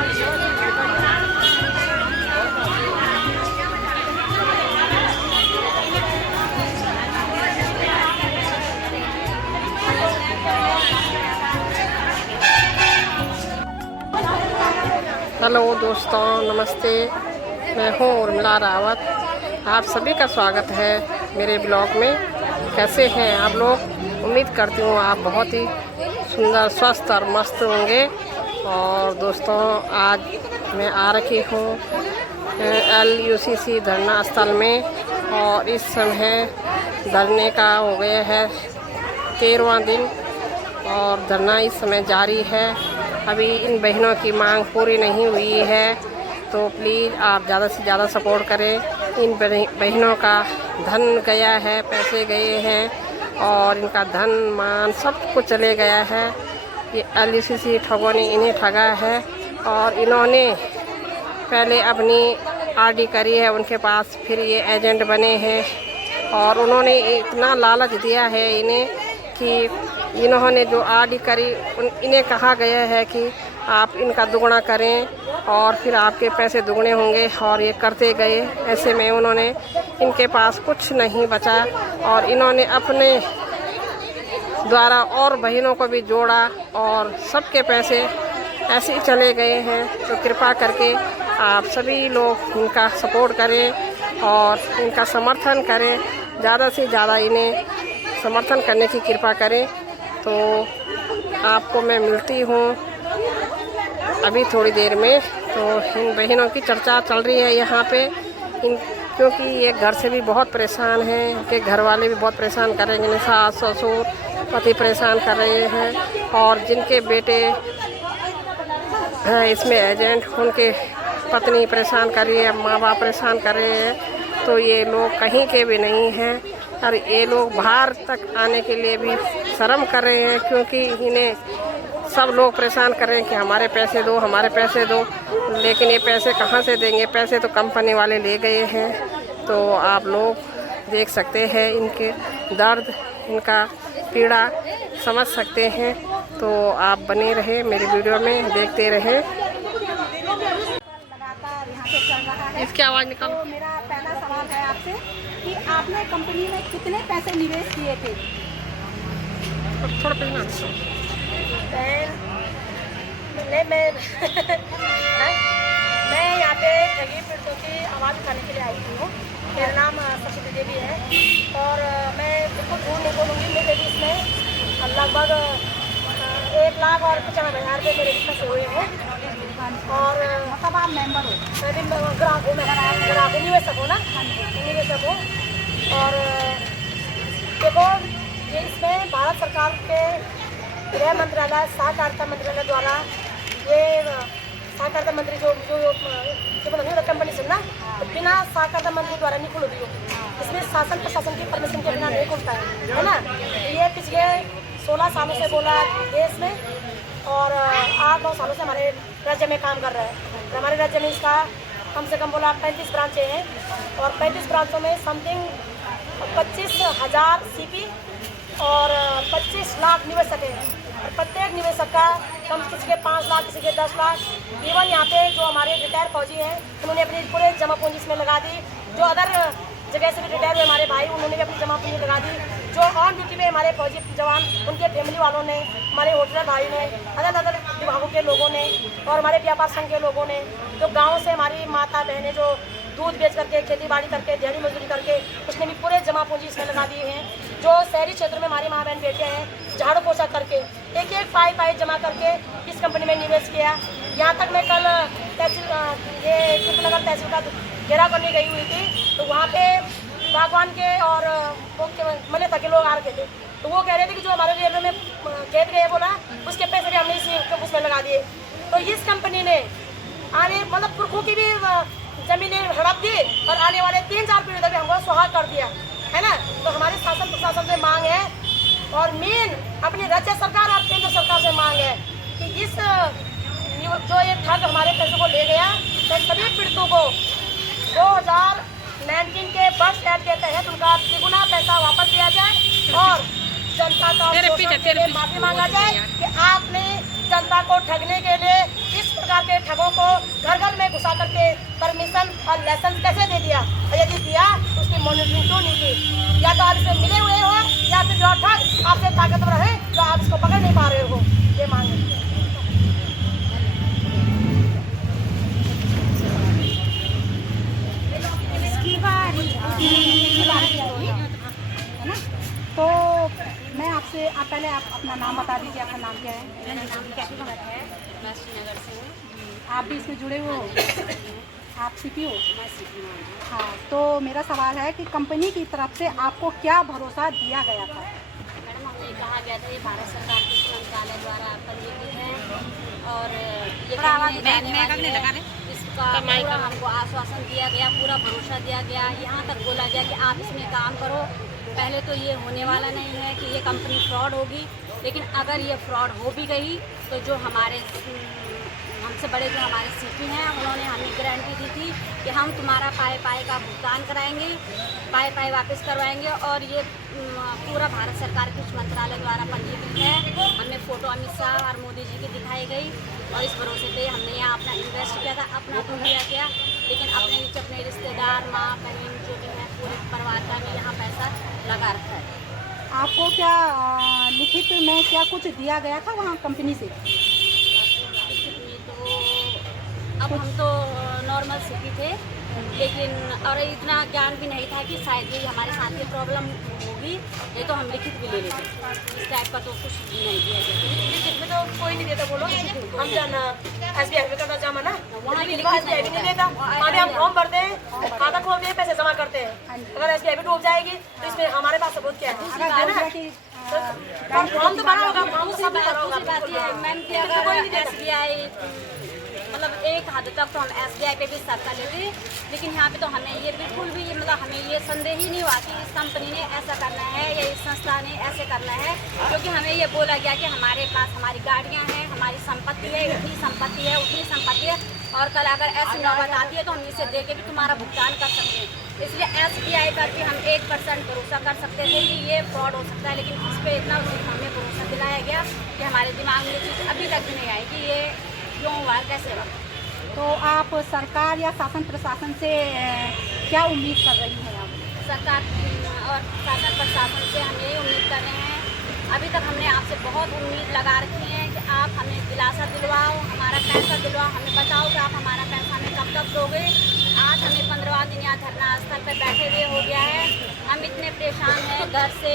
Hello दोस्तों, नमस्ते। मैं हूँ उर्मिला रावत। आप सभी का स्वागत है मेरे ब्लॉग में। कैसे हैं आप लोग? उम्मीद करती हूँ आप बहुत ही सुंदर, स्वस्थ और मस्त होंगे। और दोस्तों, आज मैं आ रखी हूँ LUCC धरना स्थल में, और इस समय धरने का हो गया है 13वां दिन और धरना इस समय जारी है। अभी इन बहनों की मांग पूरी नहीं हुई है, तो प्लीज़ आप ज़्यादा से ज़्यादा सपोर्ट करें। इन बहनों का धन गया है, पैसे गए हैं और इनका धन मान सब कुछ चले गया है। ये LUCC ठगों ने इन्हें ठगा है, और इन्होंने पहले अपनी RD करी है उनके पास, फिर ये एजेंट बने हैं और उन्होंने इतना लालच दिया है इन्हें कि इन्होंने जो RD करी इन्हें कहा गया है कि आप इनका दुगना करें और फिर आपके पैसे दुगने होंगे, और ये करते गए। ऐसे में उन्होंने इनके पास कुछ नहीं बचा और इन्होंने अपने द्वारा और बहनों को भी जोड़ा और सबके पैसे ऐसे ही चले गए हैं। तो कृपा करके आप सभी लोग इनका सपोर्ट करें और इनका समर्थन करें, ज़्यादा से ज़्यादा इन्हें समर्थन करने की कृपा करें। तो आपको मैं मिलती हूँ अभी थोड़ी देर में। तो इन बहनों की चर्चा चल रही है यहाँ पे, क्योंकि ये घर से भी बहुत परेशान हैं, इनके घर वाले भी बहुत परेशान कर रहे हैं, सास ससुर पति परेशान कर रहे हैं, और जिनके बेटे हैं इसमें एजेंट, उनके पत्नी परेशान कर रही है, माँ बाप परेशान कर रहे हैं। तो ये लोग कहीं के भी नहीं हैं, और ये लोग बाहर तक आने के लिए भी शर्म कर रहे हैं, क्योंकि इन्हें सब लोग परेशान कर रहे हैं कि हमारे पैसे दो, हमारे पैसे दो। लेकिन ये पैसे कहाँ से देंगे? पैसे तो कंपनी वाले ले गए हैं। तो आप लोग देख सकते हैं इनके दर्द, इनका पीड़ा समझ सकते हैं। तो आप बने रहे मेरी वीडियो में, देखते रहें। इसकी आवाज़ निकालो। तो मेरा पहला सवाल है आपसे कि आपने कंपनी में कितने पैसे निवेश किए थे? थोड़ा पहले मैं यहाँ पे ठगी पीड़ितों की आवाज़ उठाने के लिए आई हूँ। मेरा नाम सरस्वती देवी है और मैं बिल्कुल झूठ नहीं बोलूँगी। मेरे भी इसमें लगभग 1,95,000 रुपये मेरे फंसे हुए हैं। और मतलब आप मेंबर हो? मैं भी ग्राहक हूँ, ग्राहक निवेशक हो ना, निवेशक हो। और देखो, ये इसमें भारत सरकार के गृह मंत्रालय, सहकारिता मंत्रालय द्वारा ये सहकारिता मंत्री जो कंपनी से ना, तो बिना सहकारिता मंत्री द्वारा नहीं खुल रही हो। इसमें शासन प्रशासन की परमिशन के बिना नहीं खुलता है ना। ये पिछले 16 सालों से बोला देश में, और 8-9 सालों से हमारे राज्य में काम कर रहा है। हमारे राज्य में इसका कम से कम बोला 35 ब्रांचें हैं, और 35 ब्रांचों में समथिंग 25,000 CP और 25 लाख निवेशक हैं। और प्रत्येक निवेशक का किसी के 5 लाख, किसी के 10 लाख। इवन यहाँ पे जो हमारे रिटायर फौजी हैं, उन्होंने अपनी पूरे जमा पूंजी इसमें लगा दी। जो अदर जगह से भी रिटायर हुए हमारे भाई, उन्होंने भी अपनी जमा पूंजी लगा दी। जो ऑन ड्यूटी में हमारे फौजी जवान, उनके फैमिली वालों ने, हमारे होटलर भाई ने, अदर विभागों के लोगों ने, और हमारे व्यापार संघ के लोगों ने, जो गाँव से हमारी माता बहनें जो दूध बेच करके, खेती बाड़ी करके, दिहाड़ी मजदूरी करके, उसने भी पूरे जमा पूंजी इसमें लगा दिए हैं। जो शहरी क्षेत्र में हमारी माँ बहन बेटे हैं, झाड़ू पोछा करके एक पाई जमा करके इस कंपनी में निवेश किया। यहाँ तक मैं कल तहसील ये कृष्णनगर तहसील का घेराव करने गई हुई थी, तो वहाँ पे बागवान के और मनेता के लोग आ रखे थे। तो वो कह रहे थे कि जो हमारे रेलवे में खेत गए बोला, उसके पैसे भी हमने इसी उसमें लगा दिए। तो इस कंपनी ने आने मतलब पुरखों की भी जमीनें हड़प दी और आने वाले 3-4 पीढ़ी तक हमको सुहाग कर दिया है ना। तो हमारे शासन प्रशासन से मांग है, और मेन अपनी राज्य सरकार और केंद्र सरकार से मांग है कि इस जो ये ठग हमारे पैसों को ले गया, तो सभी पीड़ितों को 2019 के बस एक्ट के तहत उनका तिगुना पैसा वापस दिया जाए, और जनता का माफी मांगा जाए कि आपने जनता को ठगने के लिए इस प्रकार के ठगों को घर घर में घुसा करके परमिशन और लाइसेंस कैसे दे दिया, और यदि दिया तो उसकी मॉनिटरिंग क्यों नहीं की? या तो आप इसमें मिले हुए हो या फिर जो ठग आपसे ताकतवर है जो आप इसको पकड़ नहीं पा रहे हो। ये मांगे है ना। तो मैं आपसे आप पहले आप अपना नाम बता दीजिए, आपका नाम क्या है? मेरा नाम कैफी भट्ट है, मैं श्रीनगर से हूँ। आप भी इसमें जुड़े हुए हो? आप सीपी हो? मैं सीपी हूँ। हाँ, तो मेरा सवाल है कि कंपनी की तरफ से आपको क्या भरोसा दिया गया था? मैडम, हमें कहा गया था ये भारत सरकार कृषि मंत्रालय द्वारा पंजीकृत है और ये इसका पूरा हमको आश्वासन दिया गया, पूरा भरोसा दिया गया। यहाँ तक बोला गया कि आप इसमें काम करो, पहले तो ये होने वाला नहीं है कि ये कंपनी फ्रॉड होगी, लेकिन अगर ये फ्रॉड हो भी गई तो जो हमारे हमसे बड़े जो हमारे सीपी हैं उन्होंने हमें गारंटी दी थी कि हम तुम्हारा पाए का भुगतान कराएंगे, पाए वापस करवाएंगे। और ये पूरा भारत सरकार कृषि मंत्रालय द्वारा पंजीकृत है। हमें फ़ोटो अमित शाह और मोदी जी की दिखाई गई और इस भरोसे पे हमने यहाँ अपना इन्वेस्ट किया था, अपना तो किया, लेकिन अपने नीचे अपने रिश्तेदार, माँ बहन जो भी हैं पूरे परिवार का भी यहाँ पैसा लगा रखा है। आपको क्या लिखित में क्या कुछ दिया गया था वहाँ कंपनी से? अब हम तो नॉर्मल सीपी थे, लेकिन और इतना ज्ञान भी नहीं था कि शायद ये हमारे साथ ये प्रॉब्लम होगी, नहीं तो हम लिखित भी ले लेते। इस टाइप का तो कुछ नहीं दिया गया। लिखित में तो कोई नहीं देता, बोलो हम जाना SBI में करना जमा ना, वहाँ भी लिखा SBI भी नहीं देता। वहाँ भी हम फॉर्म भरते हैं, खाता खोलते हैं, पैसे जमा करते हैं। अगर SBI भी डूब जाएगी तो इसमें हमारे पास सबूत क्या है? फॉर्म तो भरा होगा, फॉर्म सब भरा होगा। मैम कि अगर SBI मतलब एक हद तक तो हम SBI पे भी सरका लेते, लेकिन यहाँ पे तो हमें ये बिल्कुल भी मतलब हमें ये संदेह ही नहीं हुआ कि इस कंपनी ने ऐसा करना है या इस संस्था ने ऐसे करना है, क्योंकि हमें ये बोला गया कि हमारे पास हमारी गाड़ियाँ हैं, हमारी संपत्ति है, इतनी संपत्ति है, उतनी संपत्ति है, और कल अगर ऐसी नौबत आती है तो हम इसे दे के भी तुम्हारा भुगतान कर सकते हैं। इसलिए SBI पर भी हम 1% भरोसा कर सकते थे कि ये फ्रॉड हो सकता है, लेकिन इस पर इतना हमें भरोसा दिलाया गया कि हमारे दिमाग में ये चीज़ अभी तक भी नहीं आई कि ये क्यों हुआ, कैसे हुआ। तो आप सरकार या शासन प्रशासन से क्या उम्मीद कर रही हैं? आप सरकार और शासन प्रशासन से हम यही उम्मीद कर रहे हैं, अभी तक हमने आपसे बहुत उम्मीद लगा रखी है कि आप हमें दिलासा दिलवाओ, हमारा पैसा दिलवाओ, हमें बताओ कि आप हमारा पैसा हमें कब तक दोगे। आज हमें 15वां दिन यहाँ धरना स्थल पर बैठे हुए हो गया है। हम इतने परेशान हैं घर से,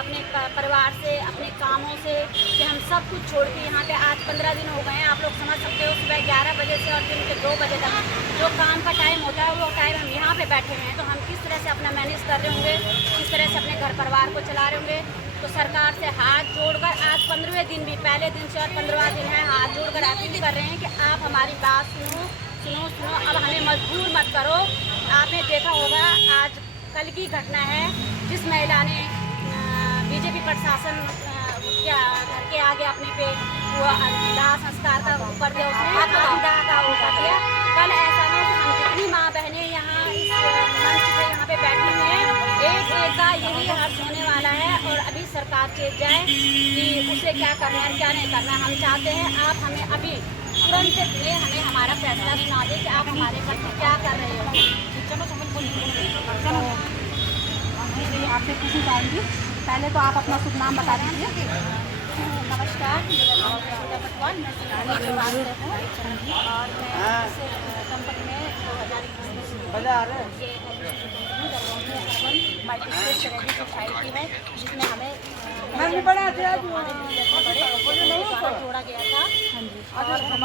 अपने परिवार से, अपने कामों से, कि हम सब कुछ छोड़ के यहाँ पे आज 15 दिन हो गए हैं। आप लोग समझ सकते हो, सुबह 11 बजे से और दिन के 2 बजे तक जो काम का टाइम होता है वो टाइम हम यहाँ पे बैठे हैं, तो हम किस तरह से अपना मैनेज कर रहे होंगे, किस तरह से अपने घर परिवार को चला रहे होंगे। तो सरकार से हाथ जोड़कर आज 15वें दिन भी, पहले दिन से और 15वां दिन है, हाथ जोड़कर अपील कर रहे हैं कि आप हमारी बात सुनो, अब हमें मजबूर मत करो। आपने देखा होगा आज कल की घटना है, जिस महिला ने बीजेपी प्रशासन क्या घर के आगे अपने पे वो दाह संस्कार का कर दिया, उसने दाह का वो कर दिया। कल ऐसा ना कि हम जितनी माँ बहनें यहाँ इस मंच पे यहाँ पे बैठी हुई हैं, एक का यही हर्ष होने वाला है। और अभी सरकार चेत जाए कि उसे क्या करना है क्या नहीं करना है। हम चाहते हैं आप हमें अभी तुरंत से हमें हमारा फैसला सुना दें कि आप हमारे घर में क्या कर रहे हो। चलो आपसे पूछना चाहूँगी, पहले तो आप अपना शुभ नाम बता दीजिए। नमस्कार, मैं सिंगानी बात कर रही हूँ और मैं इस कंपनी में 2021 ये मल्टीस्पेशलिटी सोसाइटी है, जिसमें हमें जोड़ा गया था और हमें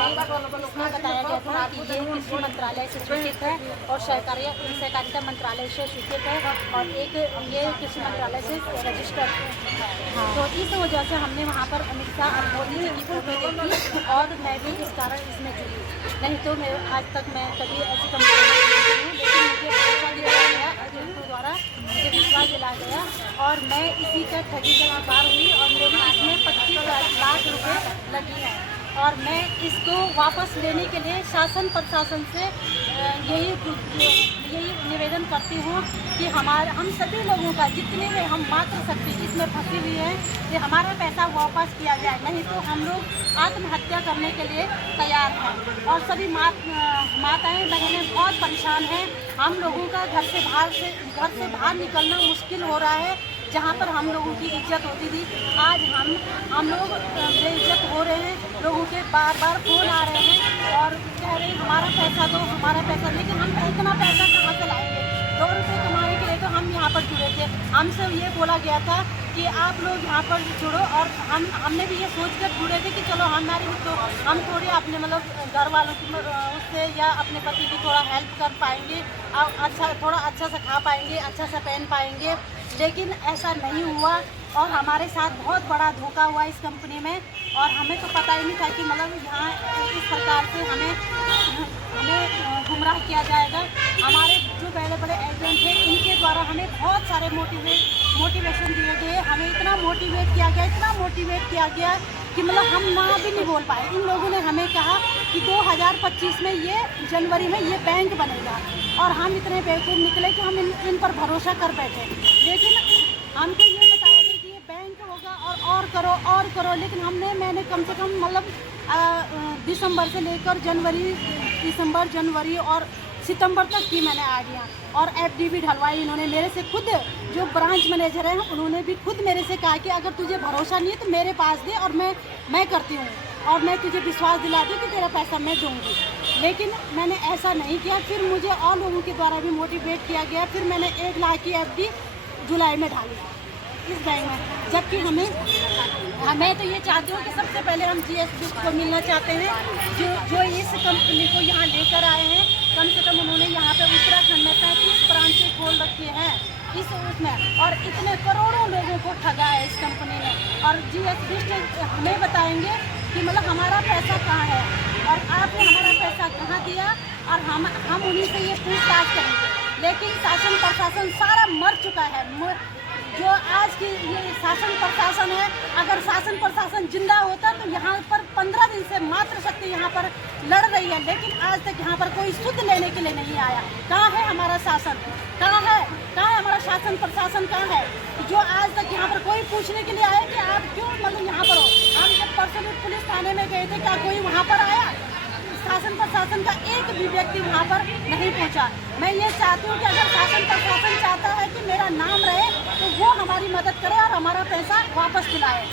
इसमें बताया गया था कि ये कृषि मंत्रालय से स्वीकृत है और सहकारिता मंत्रालय से स्वीकृत है और एक ये कृषि मंत्रालय से रजिस्टर्ड है। तो इस वजह से हमने वहाँ पर अमित शाह और मोदी जी की फोटो देखी और मैं भी इस कारण इसमें जुड़ी, नहीं तो मैं आज तक मैं कभी ऐसी कंपनी नहीं हूँ, लेकिन मुझे भरोसा दिलाया गया, एजेंटों द्वारा मुझे विश्वास दिलाया गया और मैं इसी का ठगी का शिकार हुई और मेरे हाथ में 25 लाख रुपए लगी हैं। और मैं इसको वापस लेने के लिए शासन प्रशासन से यही निवेदन करती हूँ कि हम सभी लोगों का जितने भी हम मातृशक्ति इसमें फंसी हुई है कि हमारा पैसा वापस किया जाए, नहीं तो हम लोग आत्महत्या करने के लिए तैयार हैं। और सभी माताएं बहनें बहुत परेशान हैं। हम लोगों का घर से बाहर निकलना मुश्किल हो रहा है। जहाँ पर हम लोगों की इज्जत होती थी, आज हम लोग बेइज्जत हो रहे हैं। लोगों के बार बार फ़ोन आ रहे हैं और कह रहे हैं हमारा पैसा दो, हमारा पैसा। लेकिन हम इतना पैसा कहाँ से लाएंगे? 2 रुपये कमाने के लिए तो हम यहाँ पर जुड़े थे। हमसे ये बोला गया था कि आप लोग यहाँ पर जुड़ो, और हमने भी ये सोच कर जुड़े थे कि चलो हमारे भी तो हम थोड़ी अपने मतलब घर वालों की उससे या अपने पति की थोड़ा हेल्प कर पाएंगे, थोड़ा अच्छा सा खा पाएंगे, अच्छा सा पहन पाएंगे। लेकिन ऐसा नहीं हुआ और हमारे साथ बहुत बड़ा धोखा हुआ इस कंपनी में। और हमें तो पता ही नहीं था कि मतलब यहाँ इस प्रकार से हमें गुमराह किया जाएगा। हमारे जो बड़े बड़े एजेंट थे इनके द्वारा हमें बहुत सारे मोटिवेशन दिए गए। हमें इतना मोटिवेट किया गया कि मतलब हम माँ भी नहीं बोल पाए। इन लोगों ने हमें कहा कि 2025 में ये जनवरी में ये बैंक बनेगा, और हम इतने बेवकूफ़ निकले कि हम इन पर भरोसा कर बैठे। लेकिन हमको ये बताया गया कि ये बैंक होगा और करो। लेकिन मैंने कम से कम मतलब दिसंबर से लेकर जनवरी और सितंबर तक की मैंने आइडिया और FD भी ढलवाई इन्होंने मेरे से। खुद जो ब्रांच मैनेजर हैं उन्होंने भी खुद मेरे से कहा कि अगर तुझे भरोसा नहीं है तो मेरे पास दे, और मैं करती हूँ और मैं तुझे विश्वास दिला दूँ कि तेरा पैसा मैं दूँगी। लेकिन मैंने ऐसा नहीं किया। फिर मुझे और लोगों के द्वारा भी मोटिवेट किया गया। फिर मैंने 1 लाख की FD जुलाई में डाली इस बैंक में। जबकि मैं तो ये चाहती हूँ कि सबसे पहले हम GS को मिलना चाहते हैं जो इस कंपनी को यहाँ लेकर आए हैं। कम से कम उन्होंने यहाँ पे उत्तराखंड में 35 ब्रांचें खोल रखी हैं उसमें, और इतने करोड़ों लोगों को ठगा है इस कंपनी ने। और GS हमें बताएंगे कि मतलब हमारा पैसा कहाँ है और आपने हमारा पैसा कहाँ दिया, और हम उन्हीं से ये पूछताछ करेंगे। लेकिन शासन प्रशासन सारा मर चुका है। जो आज की ये शासन प्रशासन है, अगर शासन प्रशासन जिंदा होता तो यहाँ पर 15 दिन से मातृशक्ति यहाँ पर लड़ रही है। लेकिन आज तक यहाँ पर कोई सुध लेने के लिए नहीं आया। कहाँ है हमारा शासन? कहाँ है हमारा शासन प्रशासन? कहाँ है जो आज तक यहाँ पर कोई पूछने के लिए आया कि आप क्यों मतलब यहाँ पर हो? हम जब परसों पुलिस थाने में गए थे, क्या कोई वहाँ पर आया? शासन प्रशासन का एक भी व्यक्ति वहाँ पर नहीं पहुँचा। मैं ये चाहती हूँ कि अगर शासन प्रशासन चाहता है कि मेरा नाम रहे तो वो हमारी मदद करे और हमारा पैसा वापस दिलाए।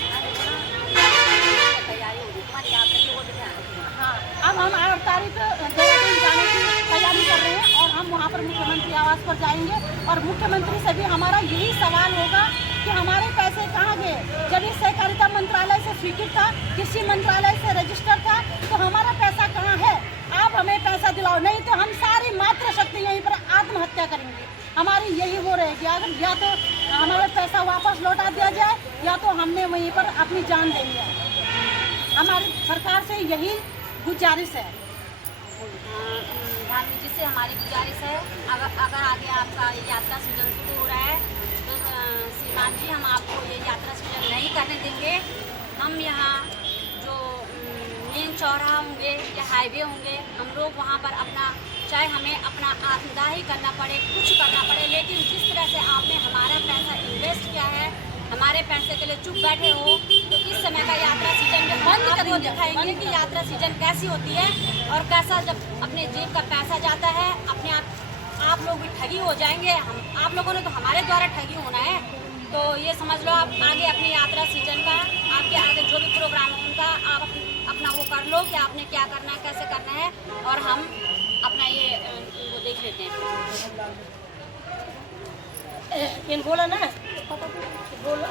हाँ, अब हम 8 तारीख देहरादून जाने की तैयारी कर रहे हैं और हम वहाँ पर मुख्यमंत्री आवास पर जाएंगे और मुख्यमंत्री से भी हमारा यही सवाल होगा कि हमारे पैसे कहाँ गए। जब ये सहकारिता मंत्रालय से स्वीकृत था, कृषि मंत्रालय से रजिस्टर था, तो हमारा पैसा कहाँ है? आप हमें पैसा दिलाओ, नहीं तो हम सारी मातृशक्ति यहीं पर आत्महत्या करेंगे। हमारी यही वो रहेगी, अगर या तो हमारा पैसा वापस लौटा दिया जाए या तो हमने वहीं पर अपनी जान देनी है। हमारी सरकार से यही गुजारिश है। प्रधानमंत्री जी से हमारी गुजारिश है, अगर आगे आपका यात्रा सीजन शुरू हो रहा है तो श्रीमान जी हम आपको ये यात्रा सीजन नहीं करने देंगे। हम यहाँ जो मेन चौराहा होंगे या हाईवे होंगे, हम लोग वहाँ पर अपना चाहे हमें अपना आत्मदाह ही करना पड़े, कुछ करना पड़े, लेकिन जिस तरह से आपने हमारा पैसा इन्वेस्ट किया है, हमारे पैसे के लिए चुप बैठे हो, तो इस समय का यात्रा सीजन में बंद कर दिखाएंगे कि यात्रा सीजन कैसी होती है और कैसा जब अपने जेब का पैसा जाता है, अपने आप लोग भी ठगी हो जाएंगे। आप लोगों ने तो हमारे द्वारा ठगी होना है। तो ये समझ लो आप आगे अपनी यात्रा सीजन का, आपके आगे जो भी प्रोग्राम है उनका आप अपना वो कर लो कि आपने क्या करना है, कैसे करना है, और हम अपना ये वो देख लेते हैं। इन बोला ना बोला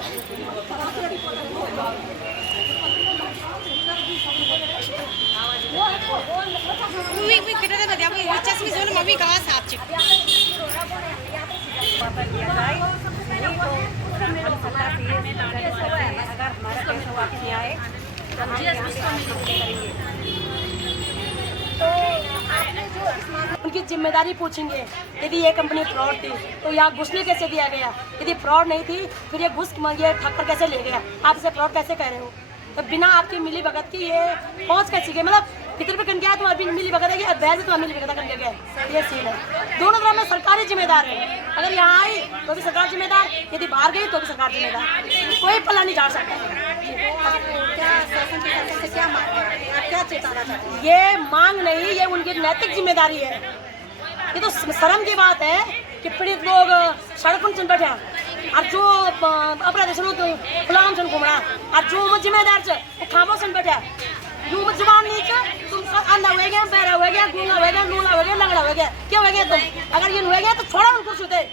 मम्मी कहा साथ उनकी जिम्मेदारी पूछेंगे। यदि ये कंपनी फ्रॉड थी तो यहाँ घुसने कैसे दिया गया? यदि फ्रॉड नहीं थी फिर ये घुस ये ठक्कर कैसे ले गया? आप इसे फ्रॉड कैसे कह रहे हो? तो बिना आपकी मिली भगत की ये पहुंच कैसी गई, मतलब कितने पे गया तो अभी मिली भगत है, बहर से तो मिली भगत कर गया, ये सीन है। दोनों तरफ में सरकारी जिम्मेदार है, अगर यहाँ आई तो भी सरकार जिम्मेदार, यदि बाहर गई तो भी सरकार जिम्मेदार, कोई पल्ला नहीं झाड़ सकता। क्या चेताना चाहते हैं? ये मांग नहीं, ये उनकी नैतिक जिम्मेदारी है। ये तो शर्म की बात है कि पीड़ित लोग सड़क पर बैठे और जो अपराधी सुनो तो गुलाम सुन घूमना और जो जिम्मेदार से वो खामोश सुन बैठे, यूं जुबान नहीं छ तुम अंधा हो गया, बहरा हो गया, गूंगा हो गया, लूला हो गया, लंगड़ा हो गया, क्या हो गया तुम? अगर ये हो गया तो छोड़ा उनको कुर्सी दे।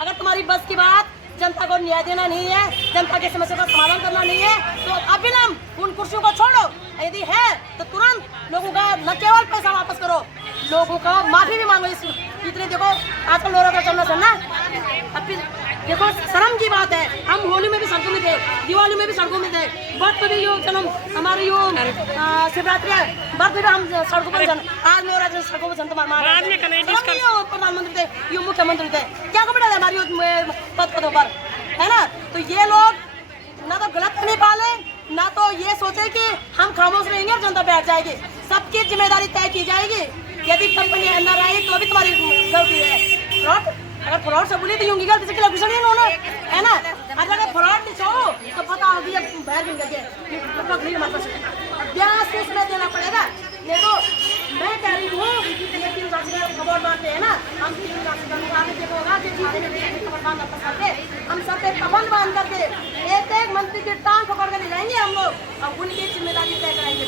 अगर तुम्हारी बस की बात जनता को न्याय देना नहीं है, जनता की समस्या का समाधान करना नहीं है, तो अविलंब उन कुर्सियों को छोड़ो। यदि है तो तुरंत लोगों का न केवल पैसा वापस करो, लोगों का माफी भी मांगो। इतने देखो आजकल नवरात्र चलना चलना, अब फिर देखो शर्म की बात है, हम होली में भी सड़कों में थे, दिवाली में भी सड़कों में थे, व्रत पे भी यो जन्म हमारे यो शिवरात्रि है, व्रत पे भी हम सड़कों पर आज नवरात्र सड़कों पर जनता प्रधानमंत्री थे, यो मुख्यमंत्री थे, क्या को बैठा हमारी पदों पर, है ना? तो ये लोग ना तो गलत नहीं पाले, ना तो ये सोचे कि हम खामोश रहेंगे और जनता बैठ जाएगी। सबकी जिम्मेदारी तय की जाएगी। यदि कंपनी अंदर आई तो भी तुम्हारी गलती है। फ्रॉड, अगर फ्रॉड से बोली तो यूंगी गलती से खिलाफ घुसड़ी उन्होंने, है ना? अगर फ्रॉड नहीं छो तो पता होगी बाहर बन गए अभ्यास इसमें देना पड़ेगा। देखो मैं कह रही हूँ ये 3 लाख खबर बांटते हैं ना, हम 3 लाख आगे देखो होगा कि हम सब पे पाबंद बांध करके एक मंत्री की टांग पकड़ कर ले जाएंगे हम लोग और उनकी जिम्मेदारी तय कराएंगे।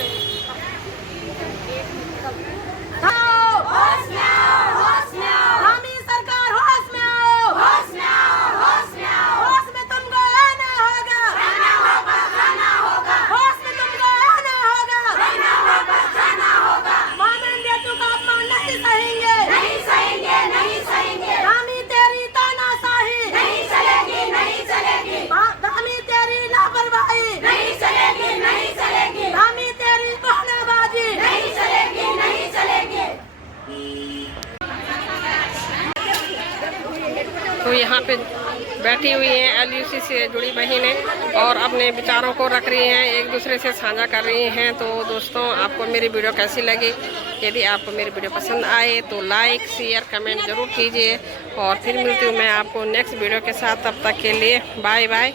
हामी सरकार होश में आओ, होश में आओ, होश में आओ, होश में तुमको आना होगा, रहना होगा, जाना होगा, होश में तुमको आना होगा, रहना होगा, जाना होगा। मानवीय तू का अपमान नहीं सहेंगे, नहीं सहेंगे, नहीं सहेंगे। हामी तेरी तानाशाही नहीं चलेगी, नहीं चलेगी। हामी तेरी लापरवाही नहीं चलेगी, नहीं चलेगी। हामी तेरी बहानाबाजी नहीं चलेगी, नहीं चलेगी। तो यहाँ पे बैठी हुई हैं LUC से जुड़ी बहनें और अपने विचारों को रख रही हैं, एक दूसरे से साझा कर रही हैं। तो दोस्तों आपको मेरी वीडियो कैसी लगी? यदि आपको मेरी वीडियो पसंद आए तो लाइक शेयर कमेंट ज़रूर कीजिए और फिर मिलती हूँ मैं आपको नेक्स्ट वीडियो के साथ। तब तक के लिए बाय बाय।